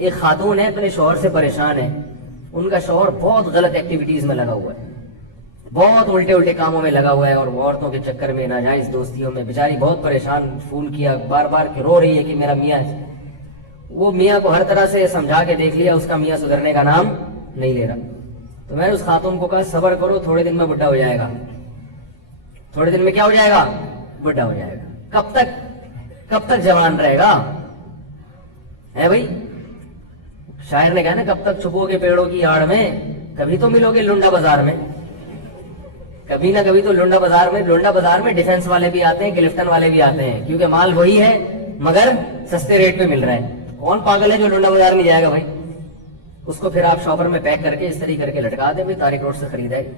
ایک خاتون ہے اپنے شوہر سے پریشان ہے, ان کا شوہر بہت غلط ایکٹیویٹیز میں لگا ہوا ہے, بہت الٹے الٹے کاموں میں لگا ہوا ہے, اور عورتوں کے چکر میں, ناجائز دوستیوں میں. بیچاری بہت پریشان, فون کیا بار بار کہ رو رہی ہے کہ میرا میاں ہے. وہ میاں کو ہر طرح سے سمجھا کے دیکھ لیا, اس کا میاں سدھرنے کا نام نہیں لے رہا. تو میں نے اس خاتون کو کہا صبر کرو, تھوڑے دن میں بڈھا ہو جائے گا, تھوڑے دن میں کیا ہو جائے گا, بڈھا ہو جائے گا. کب تک جوان رہے گا ہے بھائی؟ شاعر نے کہا نا, کب تک چھپو گے پیڑوں کی آڑ میں, کبھی تو ملو گے لنڈا بازار میں, کبھی نہ کبھی تو لنڈا بازار میں ڈیفنس والے بھی آتے ہیں, کلفٹن والے بھی آتے ہیں, کیونکہ مال وہی ہے مگر سستے ریٹ پہ مل رہا ہے. کون پاگل ہے جو لنڈا بازار میں جائے گا بھائی؟ اس کو پھر آپ شاپر میں پیک کر کے اس طریقے کر کے لٹکا دیں, طارق روڈ سے خریدا ہے.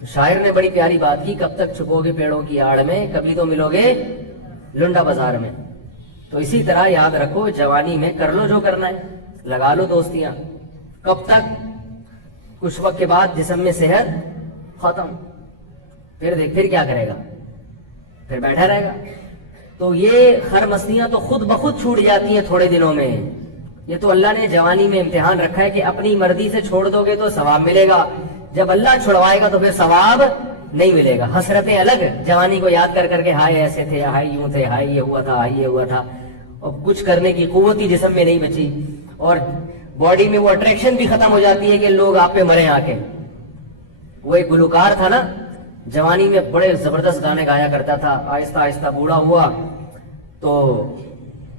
تو شاعر نے بڑی پیاری بات کی, کب تک چھپو گے پیڑوں کی آڑ میں, کبھی تو ملو گے لنڈا بازار میں. تو اسی طرح یاد رکھو, جوانی میں کر لو جو کرنا ہے, لگا لو دوستیاں. کب تک؟ کچھ وقت کے بعد جسم میں صحت ختم, پھر کیا کرے گا, پھر بیٹھا رہے گا. تو یہ خر مستیاں تو خود بخود چھوٹ جاتی ہیں تھوڑے دنوں میں. یہ تو اللہ نے جوانی میں امتحان رکھا ہے کہ اپنی مرضی سے چھوڑ دو گے تو ثواب ملے گا, جب اللہ چھڑوائے گا تو پھر ثواب نہیں ملے گا. حسرتیں الگ, جوانی کو یاد کر کے ہائے ایسے تھے, ہائے یوں تھے, ہائے یہ ہوا تھا, ہائے یہ ہوا تھا, اور کچھ کرنے کی قوت ہی جسم میں نہیں بچی, اور باڈی میں وہ اٹریکشن بھی ختم ہو جاتی ہے کہ لوگ آپ پہ مرے آ کے. وہ ایک گلوکار تھا نا, جوانی میں بڑے زبردست گانے گایا کرتا تھا, آہستہ آہستہ بوڑھا ہوا تو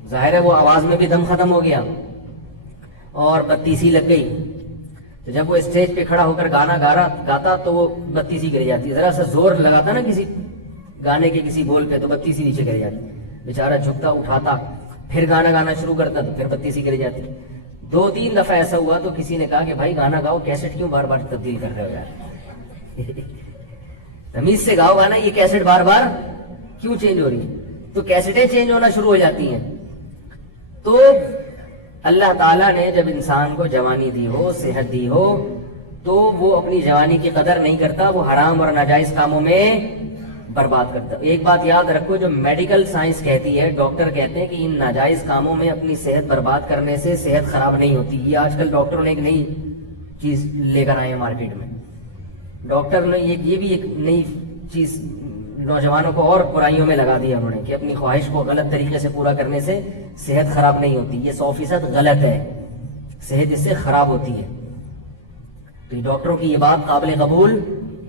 ظاہر ہے وہ آواز میں بھی دم ختم ہو گیا اور بتی سی لگ گئی. تو جب وہ اسٹیج پہ کھڑا ہو کر گانا گاتا تو وہ بتی سی گر جاتی, ذرا سا زور لگاتا نا کسی گانے کے کسی بول پہ تو بتی سی نیچے گر جاتی. بیچارہ جھکتا اٹھاتا, پھر گانا گانا شروع کرتا تو پھر بتی سی گر جاتی. 2-3 دفعہ ایسا ہوا تو کسی نے کہا کہ بھائی گانا گاؤ, کیسٹ کیوں بار بار تبدیل کر رہے ہو یار, تمیز سے گاؤ گانا, یہ کیسٹ بار بار کیوں چینج ہو رہی ہے؟ تو کیسٹیں چینج ہونا شروع ہو جاتی ہیں. تو اللہ تعالیٰ نے جب انسان کو جوانی دی ہو, صحت دی ہو, تو وہ اپنی جوانی کی قدر نہیں کرتا, وہ حرام اور ناجائز کاموں میں برباد کرتا. ایک بات یاد رکھو, جو میڈیکل سائنس کہتی ہے, ڈاکٹر کہتے ہیں کہ ان ناجائز کاموں میں اپنی صحت برباد کرنے سے صحت خراب نہیں ہوتی. یہ آج کل ڈاکٹروں نے ایک نئی چیز لے کر آئے ہیں مارکیٹ میں. ڈاکٹر نے یہ بھی ایک نئی چیز نوجوانوں کو اور برائیوں میں لگا دیا انہوں نے, کہ اپنی خواہش کو غلط طریقے سے پورا کرنے سے صحت خراب نہیں ہوتی. یہ 100% غلط ہے, صحت اس سے خراب ہوتی ہے. تو یہ ڈاکٹروں کی یہ بات قابل قبول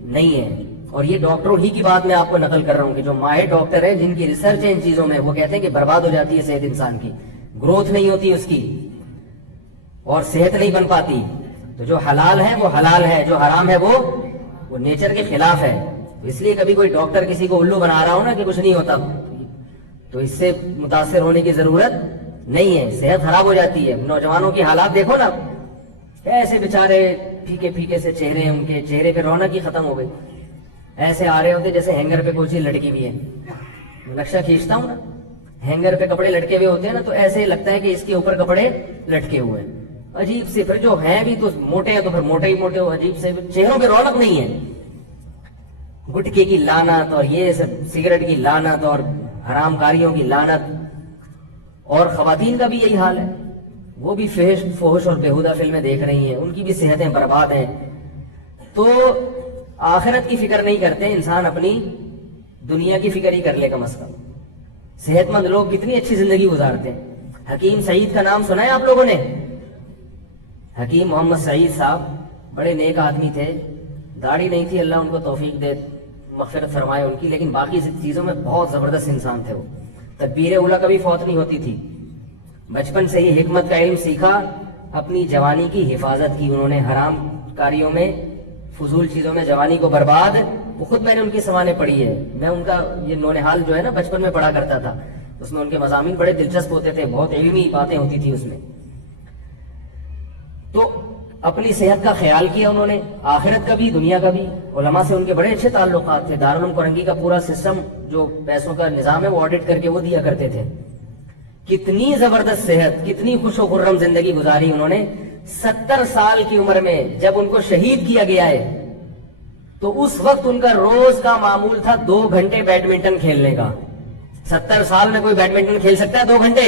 نہیں ہے, اور یہ ڈاکٹروں ہی کی بات میں آپ کو نقل کر رہا ہوں کہ جو ماہر ڈاکٹر ہیں, جن کی ریسرچ ہے ان چیزوں میں, وہ کہتے ہیں کہ برباد ہو جاتی ہے صحت انسان کی, گروتھ نہیں ہوتی اس کی, اور صحت نہیں بن پاتی. تو جو حلال ہے وہ حلال ہے, جو حرام ہے وہ نیچر کے خلاف ہے. اس لیے کبھی کوئی ڈاکٹر کسی کو الو بنا رہا ہو نا کہ کچھ نہیں ہوتا, تو اس سے متاثر ہونے کی ضرورت نہیں ہے, صحت خراب ہو جاتی ہے. نوجوانوں کی حالات دیکھو نا, ایسے بیچارے پھیکے پھیکے سے چہرے ہیں, ان کے چہرے پہ رونق ہی ختم ہو گئی, ایسے آ رہے ہوتے جیسے ہینگر پہ کوئی چیز لٹکی ہوئی ہے. نقشہ کھینچتا ہوں نا, ہینگر پہ کپڑے لٹکے ہوئے ہوتے ہیں نا, تو ایسے لگتا ہے کہ اس کے اوپر کپڑے لٹکے ہوئے ہیں, عجیب سے. پھر جو ہیں بھی تو موٹے ہیں, تو پھر موٹے ہی موٹے, عجیب سے چہروں پہ رونق نہیں ہے. گٹکے کی لعنت, اور یہ سب سگریٹ کی لعنت, اور حرام کاریوں کی لعنت. اور خواتین کا بھی یہی حال ہے, وہ بھی فحش اور بےہودہ فلمیں دیکھ رہی ہیں, ان کی بھی صحتیں برباد ہیں. تو آخرت کی فکر نہیں کرتے انسان, اپنی دنیا کی فکر ہی کر لے کم از کم. صحت مند لوگ کتنی اچھی زندگی گزارتے ہیں. حکیم سعید کا نام سنا ہے آپ لوگوں نے؟ حکیم محمد سعید صاحب بڑے نیک آدمی تھے, داڑھی نہیں تھی, اللہ ان کو توفیق دے, مغفرت فرمائے ان کی, لیکن باقی چیزوں میں بہت زبردست انسان تھے. وہ تدبیر اولیٰ کبھی فوت نہیں ہوتی تھی. بچپن سے ہی حکمت کا علم سیکھا, اپنی جوانی کی حفاظت کی انہوں نے, حرام کاریوں میں, فضول چیزوں میں جوانی کو برباد. وہ خود میں نے ان کی سوانح پڑھی ہے, میں ان کا یہ نونہال جو ہے نا بچپن میں پڑھا کرتا تھا, اس میں ان کے مضامین بڑے دلچسپ ہوتے تھے, بہت علمی باتیں ہوتی تھی اس میں. تو اپنی صحت کا خیال کیا انہوں نے, آخرت کا بھی دنیا کا بھی. علماء سے ان کے بڑے اچھے تعلقات تھے. دارالعلوم کرنگی کا پورا سسٹم جو پیسوں کا نظام ہے وہ آڈٹ کر کے وہ دیا کرتے تھے. کتنی زبردست صحت, کتنی خوش و خرم زندگی گزاری انہوں نے. 70 سال کی عمر میں جب ان کو شہید کیا گیا ہے, تو اس وقت ان کا روز کا معمول تھا 2 گھنٹے بیڈمنٹن کھیلنے کا. 70 سال میں کوئی بیڈمنٹن کھیل سکتا ہے 2 گھنٹے؟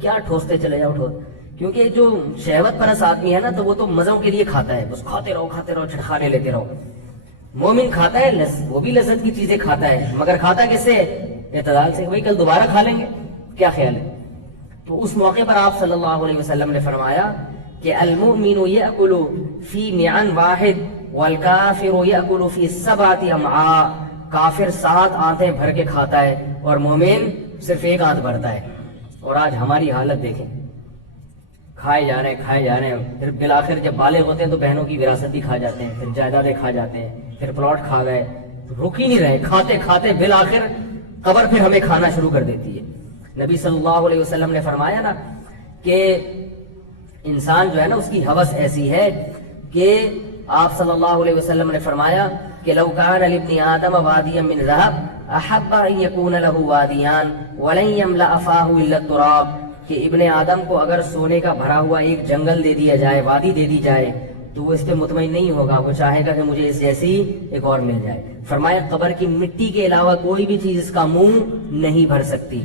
کیا ٹھوستے چلے جاؤ کیونکہ جو شہوت پرست آدمی ہے نا تو وہ تو مزوں کے لیے کھاتا ہے, بس کھاتے رہو چھٹکانے لیتے رہو. مومن کھاتا ہے وہ بھی لذت کی چیزیں کھاتا ہے, مگر کھاتا کس سے؟ اعتدال سے. بھائی کل دوبارہ کھا لیں گے, کیا خیال ہے؟ تو اس موقع پر آپ صلی اللہ علیہ وسلم نے فرمایا کہ المؤمن یأکل فی معن واحد والکافر یأکل فی 7 امعاء. کافر 7 آنتیں بھر کے کھاتا ہے اور مومن صرف 1 آنت بھرتا ہے. اور آج ہماری حالت دیکھیں, کھائے جا رہے ہیں, پھر بالآخر جب بالغ ہوتے ہیں تو بہنوں کی وراثت بھی کھا جاتے ہیں, پھر جائیدادیں کھا جاتے ہیں, پھر پلاٹ کھا گئے, رک ہی نہیں رہے, کھاتے کھاتے بالآخر قبر پھر ہمیں کھانا شروع کر دیتی ہے. نبی صلی اللہ علیہ وسلم نے فرمایا نا کہ انسان جو ہے نا اس کی ہوس ایسی ہے کہ آپ صلی اللہ علیہ وسلم نے فرمایا کہ لو کان لابن آدم وادیا من ذهب احب ان يكون له وادیان ولن يملأ فاه الا التراب. کہ ابن آدم کو اگر سونے کا بھرا ہوا ایک جنگل دے دیا جائے, وادی دے دی جائے, تو وہ اس پہ مطمئن نہیں ہوگا, وہ چاہے گا کہ مجھے اس جیسی ایک اور مل جائے. فرمایا قبر کی مٹی کے علاوہ کوئی بھی چیز اس کا منہ نہیں بھر سکتی.